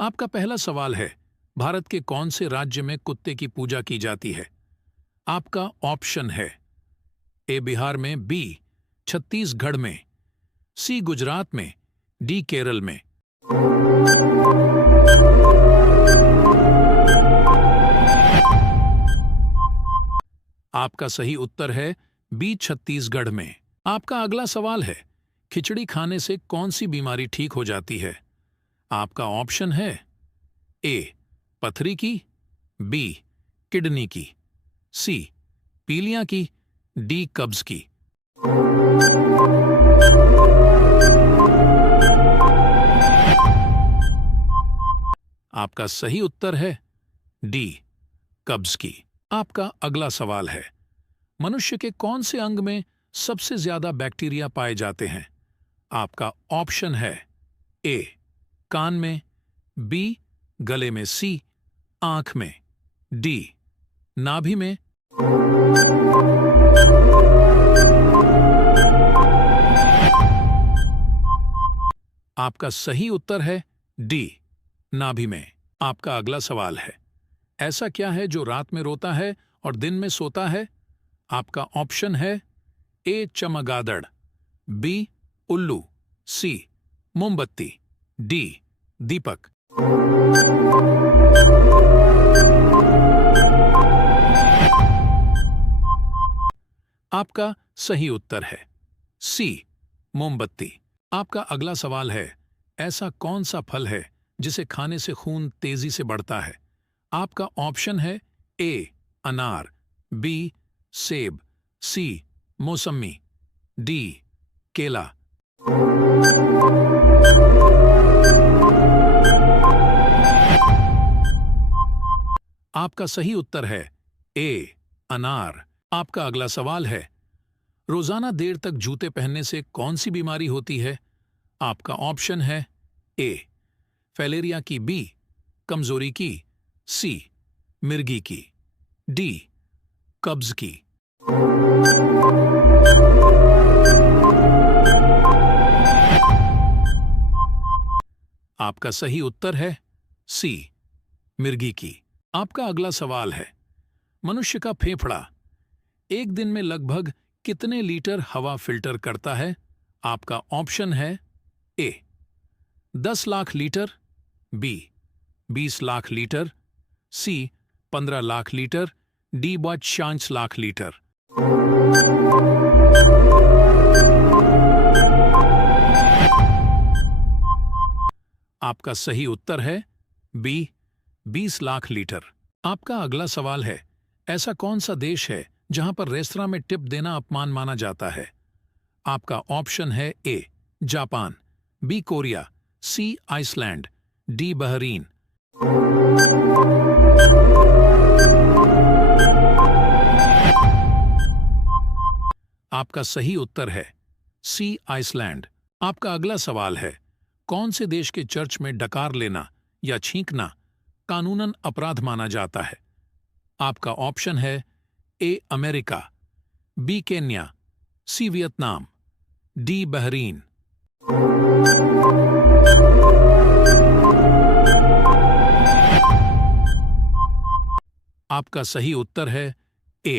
आपका पहला सवाल है, भारत के कौन से राज्य में कुत्ते की पूजा की जाती है? आपका ऑप्शन है ए बिहार में, बी छत्तीसगढ़ में, सी गुजरात में, डी केरल में। आपका सही उत्तर है बी छत्तीसगढ़ में। आपका अगला सवाल है, खिचड़ी खाने से कौन सी बीमारी ठीक हो जाती है? आपका ऑप्शन है ए पथरी की, बी किडनी की, सी पीलिया की, डी कब्ज की। आपका सही उत्तर है डी कब्ज की। आपका अगला सवाल है, मनुष्य के कौन से अंग में सबसे ज्यादा बैक्टीरिया पाए जाते हैं? आपका ऑप्शन है ए कान में, बी गले में, सी आंख में, डी नाभि में। आपका सही उत्तर है डी नाभि में। आपका अगला सवाल है, ऐसा क्या है जो रात में रोता है और दिन में सोता है? आपका ऑप्शन है ए चमगादड़, बी उल्लू, सी मोमबत्ती, डी दीपक। आपका सही उत्तर है सी मोमबत्ती। आपका अगला सवाल है, ऐसा कौन सा फल है जिसे खाने से खून तेजी से बढ़ता है? आपका ऑप्शन है ए अनार, बी सेब, सी मौसमी, डी केला। आपका सही उत्तर है ए अनार। आपका अगला सवाल है, रोजाना देर तक जूते पहनने से कौन सी बीमारी होती है? आपका ऑप्शन है ए फैलेरिया की, बी कमजोरी की, सी मिर्गी की, डी कब्ज की। आपका सही उत्तर है सी मिर्गी की। आपका अगला सवाल है, मनुष्य का फेफड़ा एक दिन में लगभग कितने लीटर हवा फिल्टर करता है? आपका ऑप्शन है A 10 lakh litre, B 20 lakh litre, C 15 lakh litre, D 50 lakh litre. आपका सही उत्तर है बी 20 लाख लीटर। आपका अगला सवाल है, ऐसा कौन सा देश है जहां पर रेस्तरां में टिप देना अपमान माना जाता है? आपका ऑप्शन है A Japan, B Korea, C Iceland, D Bahrain. आपका सही उत्तर है सी आइसलैंड। आपका अगला सवाल है, कौन से देश के चर्च में डकार लेना या छींकना कानूनन अपराध माना जाता है? आपका ऑप्शन है A America, B Kenya, C Vietnam, D Bahrain. आपका सही उत्तर है ए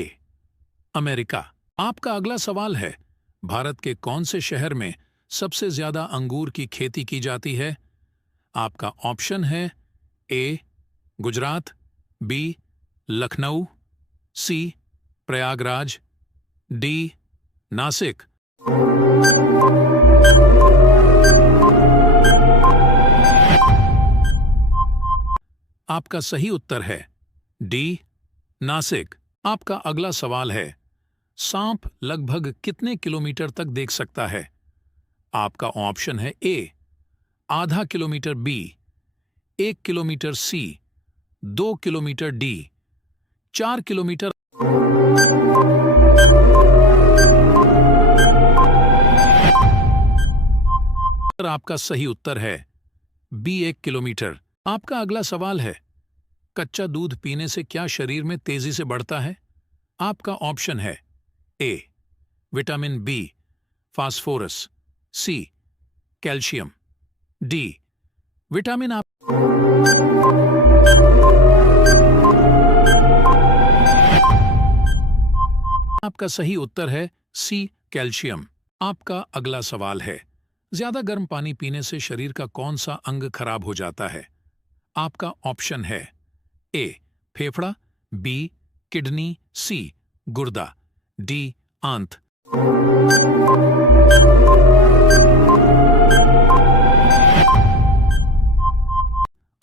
अमेरिका। आपका अगला सवाल है, भारत के कौन से शहर में सबसे ज्यादा अंगूर की खेती की जाती है? आपका ऑप्शन है ए गुजरात, बी लखनऊ, सी प्रयागराज, डी नासिक। आपका सही उत्तर है डी नासिक। आपका अगला सवाल है, सांप लगभग कितने किलोमीटर तक देख सकता है? आपका ऑप्शन है ए आधा किलोमीटर, बी 1 किलोमीटर, सी 2 किलोमीटर, डी 4 किलोमीटर। आपका सही उत्तर है बी 1 किलोमीटर। आपका अगला सवाल है, कच्चा दूध पीने से क्या शरीर में तेजी से बढ़ता है? आपका ऑप्शन है A vitamin B, phosphorus, C calcium, D vitamin. आप आपका सही उत्तर है सी, कैल्शियम। आपका अगला सवाल है, ज्यादा गर्म पानी पीने से शरीर का कौन सा अंग खराब हो जाता है? आपका ऑप्शन है ए, फेफड़ा, बी, किडनी, सी, गुर्दा, डी, आंत।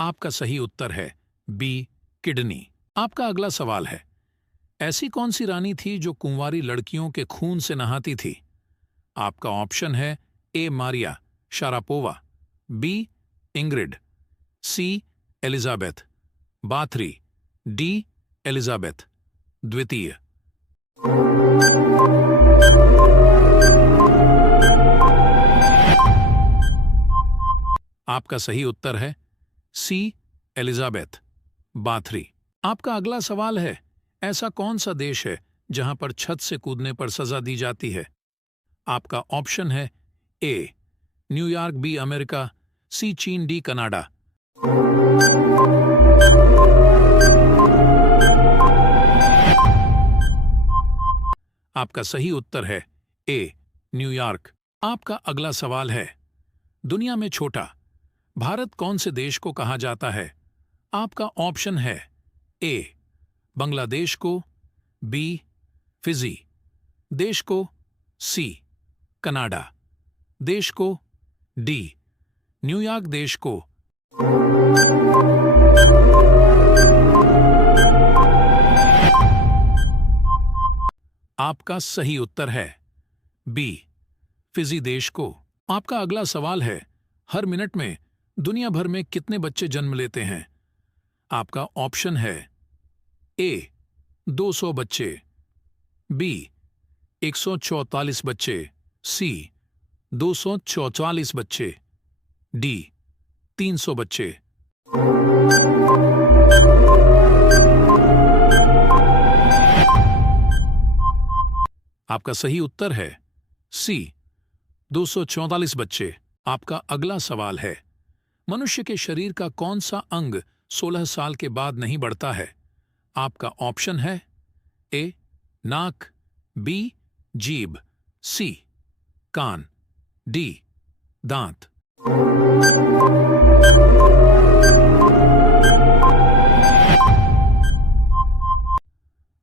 आपका सही उत्तर है बी, किडनी। आपका अगला सवाल है, ऐसी कौन सी रानी थी जो कुंवारी लड़कियों के खून से नहाती थी? आपका ऑप्शन है ए, मारिया शारापोवा, बी, इंग्रिड, सी, एलिजाबेथ बाथरी, डी, एलिजाबेथ द्वितीय। आपका सही उत्तर है सी, एलिजाबेथ बाथरी। आपका अगला सवाल है, ऐसा कौन सा देश है जहां पर छत से कूदने पर सजा दी जाती है? आपका ऑप्शन है ए, न्यूयॉर्क, बी, अमेरिका, सी, चीन, डी, कनाडा। आपका सही उत्तर है ए, न्यूयॉर्क। आपका अगला सवाल है, दुनिया में छोटा भारत कौन से देश को कहा जाता है? आपका ऑप्शन है ए, बांग्लादेश को, बी, फिजी देश को, सी, कनाडा देश को, डी, न्यूयॉर्क देश को। आपका सही उत्तर है बी, फिजी देश को। आपका अगला सवाल है, हर मिनट में दुनिया भर में कितने बच्चे जन्म लेते हैं? आपका ऑप्शन है ए, 200 बच्चे, बी, 144 बच्चे, सी, 244 बच्चे, डी, 300 बच्चे। आपका सही उत्तर है सी, 244 बच्चे। आपका अगला सवाल है, मनुष्य के शरीर का कौन सा अंग 16 साल के बाद नहीं बढ़ता है? आपका ऑप्शन है ए, नाक, बी, जीभ, सी, कान, डी, दांत।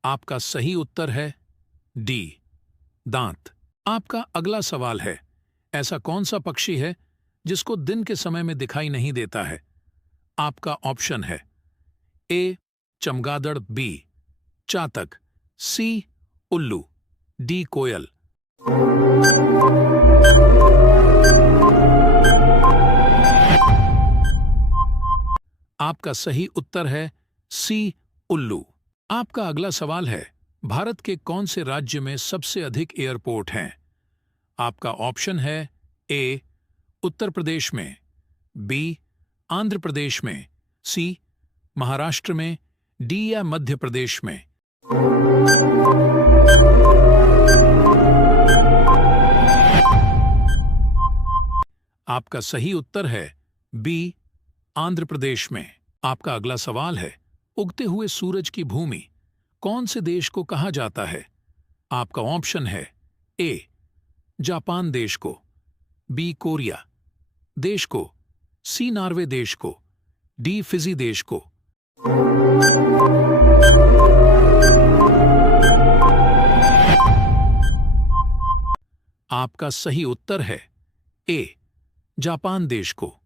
आपका सही उत्तर है डी, दांत। आपका अगला सवाल है, ऐसा कौन सा पक्षी है जिसको दिन के समय में दिखाई नहीं देता है? आपका ऑप्शन है ए, चमगादड़, बी, चातक, सी, उल्लू, डी, कोयल। आपका सही उत्तर है सी, उल्लू। आपका अगला सवाल है, भारत के कौन से राज्य में सबसे अधिक एयरपोर्ट हैं? आपका ऑप्शन है ए, उत्तर प्रदेश में, बी, आंध्र प्रदेश में, सी, महाराष्ट्र में, डी, या मध्य प्रदेश में। आपका सही उत्तर है बी, आंध्र प्रदेश में। आपका अगला सवाल है, उगते हुए सूरज की भूमि कौन से देश को कहा जाता है? आपका ऑप्शन है ए, जापान देश को, बी, कोरिया देश को, सी, नॉर्वे देश को, डी, फिजी देश को। आपका सही उत्तर है ए, जापान देश को।